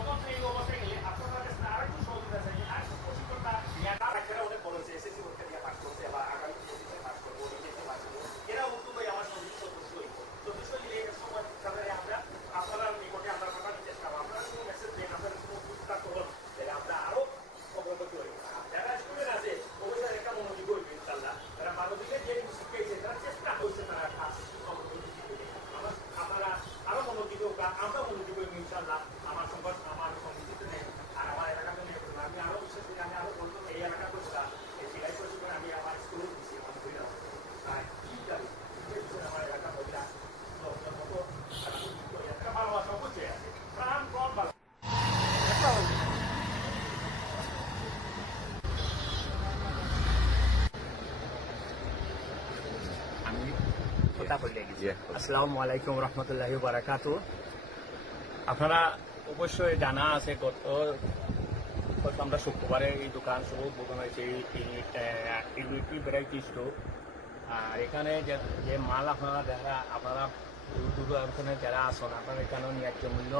তখন এই অবস্থায় গেলে আপনার কাছে আরেকটু সহযোগিতা চাই, আরেকটু প্রশিক্ষণটা বাচ্চারা অনেক বড় হয়েছে, এসএসসি পরীক্ষা দিয়ে পাস করছে বা আগামী পরীক্ষায় পাস করবো, এইচএসসি পাস করবো, এরা উদ্যোগ হয়ে আমার সদস্য হইব। সদস্য হইলে এক সময় তাদের আমরা আপনারা নিকটে আমরা পাঠানোর চেষ্টা করবো, আপনারা কোনো মেসেজ দেন, আপনারা কোনো উদ্যোগটা করুন, তাহলে আমরা আরো অগ্রগতি হইব। যারা স্টুডেন্ট আছে অবশ্যই একটা মনোযোগ হইবে ইনশাল্লাহ, তারা মানবিকে যে শিক্ষাইছে তারা চেষ্টা করছে, তারা আপনারা আরো মনোযোগী হোক, আমরা মনোযোগী হইব ইনশাল্লাহ। আমার সংবাদ আমার সমিতিতে নেই আর আমার এলাকাতে নেই, আমি আরো বিশেষ করে আমি আরো বলবো এই এলাকা করছিলাম এই সেলাই প্রশিক্ষণ আমি আমার স্কুলে দিচ্ছি, আমার মহিলা তাই ঠিক আছে আমার এলাকা মহিলা মতো ভালোবাসা বুঝে আছে প্রাণ প্রাণ ভালো। আমি কথা বলে গেছি। আসসালামু আলাইকুম রহমতুল্লাহি ওয়া বারাকাতুহু। আপনারা অবশ্যই জানা আছে গত আমরা শুক্রবারে এই দোকান শুভ উদ্বোধন হয়েছে ইউনিটি ভ্যারাইটি স্টোর। আর এখানে যে মাল আপনারা যারা আপনারা দূরে যারা আসেন আপনারা এখানেও ন্যায্য মূল্য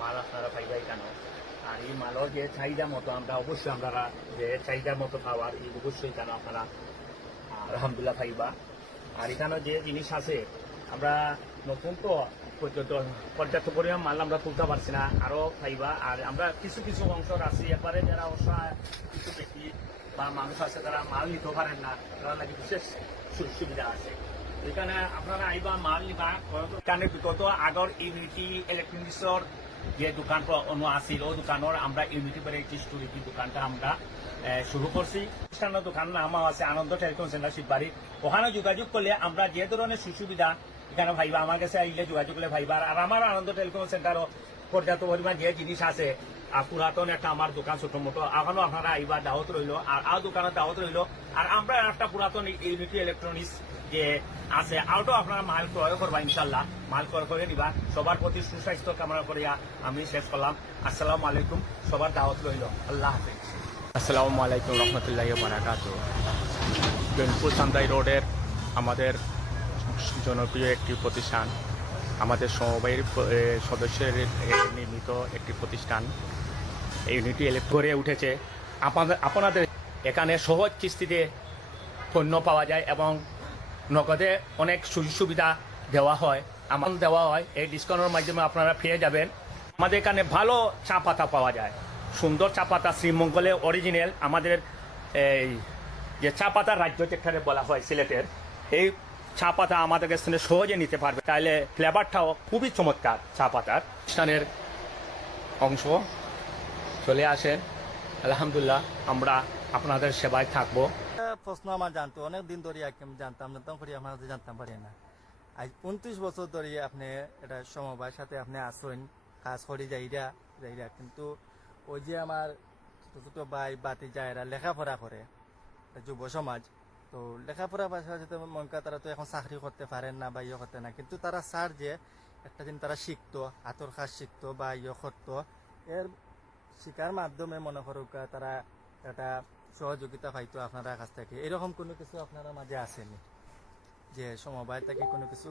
মাল আপনারা পাইবা এখানে। আর এই মালও যে চাহিদা মতো আমরা অবশ্যই আপনারা যে চাহিদার মতো পাওয়ার এই অবশ্যই এখানে আপনারা আলহামদুলিল্লাহ পাইবা। আর এখানে যে জিনিস আছে আমরা নতুন তো পর্যাপ্ত পরিমাণ মাল আমরা তুলতে পারছি না, আরো পাইবা। আর আমরা কিছু কিছু অংশ আছি একবারে যারা অসহায় কিছু ব্যক্তি বা মানুষ আছে তারা মাল নিতে পারেন না, তারা নাকি বিশেষ সুবিধা আছে। এখানে আপনারা আইবা মাল নিবা। এখানে বিগত আগর ইউনিটি ইলেকট্রনিক্সর যে দোকান অনু আছিল ও দোকানের আমরা ইউনিটি ভ্যারাইটি স্টোর এই দোকানটা আমরা শুরু করছি। অনুষ্ঠানের দোকান নামও আছে আনন্দ টেলিকম সেন্টার শিববাড়ি। ওখানে যোগাযোগ করলে আমরা যে ধরনের সুবিধা এখানে ভাইবা আমার কাছে আইলে যোগাযোগ করলে ভাইবা। আর আমার আনন্দ টেলিকম সেন্টারও পর্যাপ্ত পরিমাণ যে জিনিস আছে আর পুরাতন একটা আমার দোকান ছোট মোটো এখনো আপনারা আইবা দাওয়াত রইল আর দোকানের দাওয়াত রইল। আর আমরা একটা পুরাতন ইউনিটি ইলেকট্রনিক্স যে আছে আরও আপনারা মাল ক্রয় করবা ইনশাল্লাহ, মাল ক্রয় করে নিবা। সবার প্রতি সুস্বাস্থ্য কামনা করিয়া আমি শেষ করলাম। আসসালামু আলাইকুম, সবার দাওয়াত রইল। আল্লাহ হাফিজ। আসসালামু আলাইকুম রহমতুল্লাহি ওয়া বারাকাতুহু। জৈনপুর চান্দাই রোডের আমাদের জনপ্রিয় একটি প্রতিষ্ঠান, আমাদের সমবায়ের সদস্যের নির্মিত একটি প্রতিষ্ঠান ইউনিটি গড়ে উঠেছে। আপনাদের এখানে সহজ কিস্তিতে পণ্য পাওয়া যায় এবং নগদে অনেক সুযোগ সুবিধা দেওয়া হয়, আমার দেওয়া হয়। এই ডিসকাউন্টের মাধ্যমে আপনারা পেয়ে যাবেন। আমাদের এখানে ভালো চা পাতা পাওয়া যায়, সুন্দর চা পাতা, শ্রীমঙ্গলে অরিজিনাল আমাদের এই যে চা পাতার রাজ্য যেখানে বলা হয় সিলেটের, এই চা পাতা আমাদের কাছে সহজে নিতে পারবে। তাহলে ফ্লেভারটাও খুবই চমৎকার চা পাতার। অনুষ্ঠানের অংশ চলে আসেন, আলহামদুলিল্লাহ আমরা আপনাদের সেবায় থাকবো। প্রশ্ন আমার জানতো অনেক দিন ধরে জানতাম করি আমার জানতাম পারি না। আজ 29 বছর ধরে আপনি এটা সমবায়ের সাথে আপনি আসেন, কাজ করি যাইরা কিন্তু ওই যে আমার ছোট ছোট ভাই বাতি যায়রা লেখাপড়া করে যুব সমাজ, তো লেখাপড়া পাশাপাশি মনকা তারা তো এখন চাকরি করতে পারেন না বা ইয়ে করতে না, কিন্তু তারা স্যার যে একটা দিন তারা শিখতো, হাতর কাজ শিখতো বা ইয়ে করতো, এর শিকার মাধ্যমে মনে করুক তারা একটা সহযোগিতা পাইতো আপনারা কাছ থেকে। এরকম কোনো কিছু আপনারা মাঝে আসেনি যে সমবায় থেকে কোনো কিছু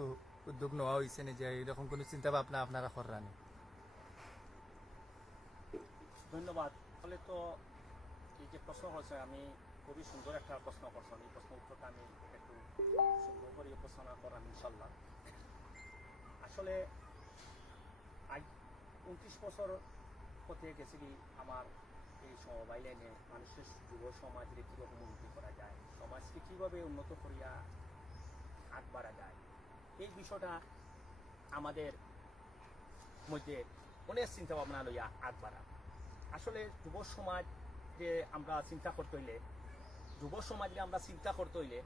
উদ্যোগ নেওয়া হয়েছে না, যে এরকম কোনো চিন্তা ভাবনা আপনারা করানি? ধন্যবাদ। তাহলে তো এই যে প্রশ্ন করছে আমি খুবই সুন্দর একটা প্রশ্ন করছেন, এই প্রশ্ন উত্তরটা আমি একটু সুন্দর করে উপস্থাপনা করাম ইনশাল্লাহ। আসলে আজ 29 বছর হতে গেছি আমার এই সমবায় লাইনে মানুষের যুব সমাজের কীভাবে উন্নতি করা যায়, সমাজকে কীভাবে উন্নত করিয়া হাত বাড়া যায়, এই বিষয়টা আমাদের মধ্যে অনেক চিন্তা ভাবনা লইয়া হাত বাড়া। আসলে যুব সমাজ যে আমরা চিন্তা করতে হইলে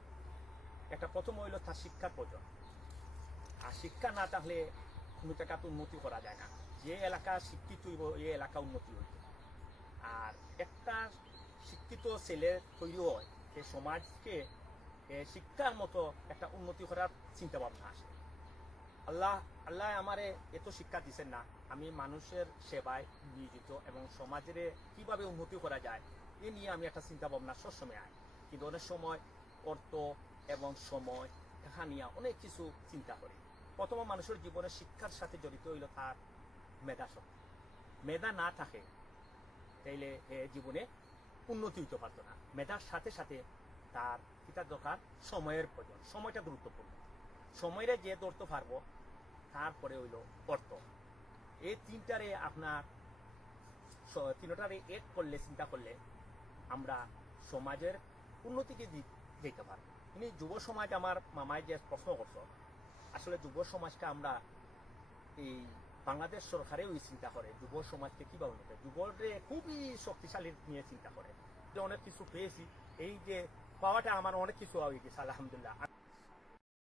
একটা প্রথম হইল তার শিক্ষার প্রয়োজন। আর শিক্ষা না থাকলে কোনো জায়গাতে উন্নতি করা যায় না। যে এলাকা শিক্ষিত হইব এই এলাকা উন্নতি হইব। আর একটা শিক্ষিত ছেলে তৈরি হয় সে সমাজকে শিক্ষার মতো একটা উন্নতি করার চিন্তা ভাবনা আসে। আল্লাহ আমারে এত শিক্ষা দিচ্ছেন না, আমি মানুষের সেবায় নিয়োজিত এবং সমাজের কিভাবে উন্নতি করা যায় এ নিয়ে আমি একটা চিন্তা ভাবনা সবসময় আয়। কিন্তু অনেক সময় অর্থ এবং সময় দেখা নিয়ে অনেক কিছু চিন্তা করি। প্রথম মানুষের জীবনে শিক্ষার সাথে জড়িত হইল তার মেধা শক্তি। মেধা না থাকে তাইলে জীবনে উন্নতি হইতে পারতো না। মেধার সাথে সাথে তার কিতা দরকার, সময়ের প্রয়োজন। সময়টা গুরুত্বপূর্ণ। সময়ের যে ধরতে পারবো, তারপরে হইল অর্থ। এই তিনটারে আপনার তিনটারে এক করলে, চিন্তা করলে আমরা সমাজের উন্নতিকে দিতে পারবো। কিন্তু যুব সমাজ, আমার মামায় যে প্রশ্ন করছো, আসলে যুব সমাজটা আমরা এই বাংলাদেশ সরকারেও চিন্তা করে যুব সমাজকে কিভাবে উন্নত, যুবরে খুবই শক্তিশালী নিয়ে চিন্তা করে। অনেক কিছু পেয়েছি, এই যে পাওয়াটা আমার অনেক কিছু হয়ে গেছে আলহামদুলিল্লাহ।